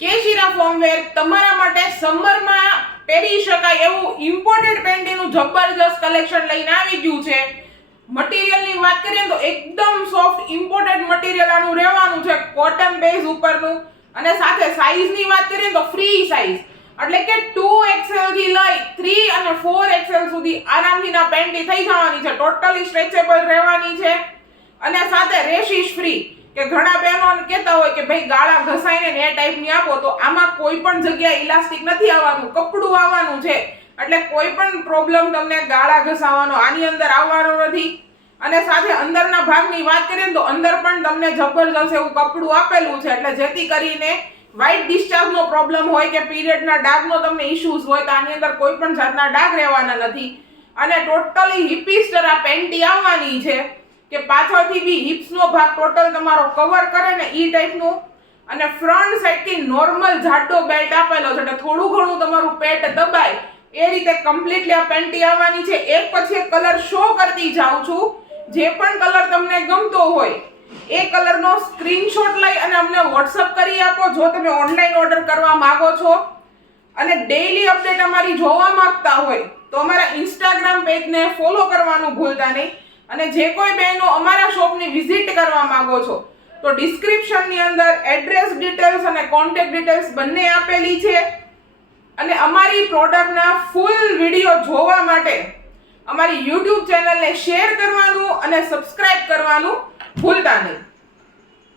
કેશિરા ફોર્મવેર તમારા માટે સમરમાં પહેરી શકાય એવું ઇમ્પોર્ટેડ પેન્ટીનું જબરજસ્ત કલેક્શન લઈને આવી ગયું છે. મટીરિયલની વાત કરીએ તો એકદમ સોફ્ટ ઇમ્પોર્ટેડ મટીરિયલ આનું રહેવાનું છે, કોટન બેઝ ઉપરનું. અને સાથે સાઈઝની વાત કરીએ તો ફ્રી સાઈઝ એટલે કે 2XL થી લઈ 3 અને 4XL સુધી આરામથી ના પેન્ટી થઈ જવાની છે. ટોટલી સ્ટ્રેચેબલ રહેવાની છે અને સાથે રેશિશ ફ્રી. કે ઘણા બહેનો કહેતા હોય કે ભાઈ ગાળા ઘસાઈને ને એ ટાઈપની આપો, તો આમાં કોઈ પણ જગ્યાએ ઇલાસ્ટિક નથી આવવાનું, કપડું આવવાનું છે. એટલે કોઈ પણ પ્રોબ્લેમ તમને ગાળા ઘસાવાનો આની અંદર આવવાનો નથી. અને સાથે અંદરના ભાગની વાત કરીએ તો અંદર પણ તમને જબરજસ્ત એવું કપડું આપેલું છે, એટલે જેથી કરીને વ્હાઇટ ડિસ્ચાર્જનો પ્રોબ્લેમ હોય કે પીરિયડના ડાઘનો તમને ઇશ્યુઝ હોય તો આની અંદર કોઈ પણ જાતના ડાઘ રહેવાના નથી. અને ટોટલી હિપિસ્ટર આ પેન્ટી આવવાની છે કે પાછળથી બી હિપ્સનો ભાગ ટોટલ તમારો કવર કરે ને ઈ ટાઈપનું. અને ફ્રન્ટ સાઈડથી નોર્મલ જાડો બેલ્ટ આપેલો છે, એટલે થોડું ઘણું તમારું પેટ દબાય એ રીતે કમ્પ્લીટલી આ પેન્ટી આવવાની છે. એક પછી એક કલર શો કરતી જાઉં છું. જે પણ કલર તમને ગમતો હોય એ કલરનો સ્ક્રીનશોટ લઈ અને અમને WhatsApp કરી આપો જો તમે ઓનલાઈન ઓર્ડર કરવા માંગો છો. અને ડેઈલી અપડેટ અમારી જોવા માંગતા હોય તો અમારા ઇન્સ્ટાગ્રામ પેજને ફોલો કરવાનું ભૂલતા નહીં. અને જે કોઈ બહેનો અમારા શોપની વિઝિટ કરવા માંગો છો તો ડિસ્ક્રિપ્શનની અંદર એડ્રેસ ડિટેલ્સ અને કોન્ટેક્ટ ડિટેલ્સ બંને આપેલી છે. અને અમારી પ્રોડક્ટના ફૂલ વિડીયો જોવા માટે અમારી YouTube ચેનલને શેર કરવાનું અને સબસ્ક્રાઇબ કરવાનું ભૂલતા નહીં.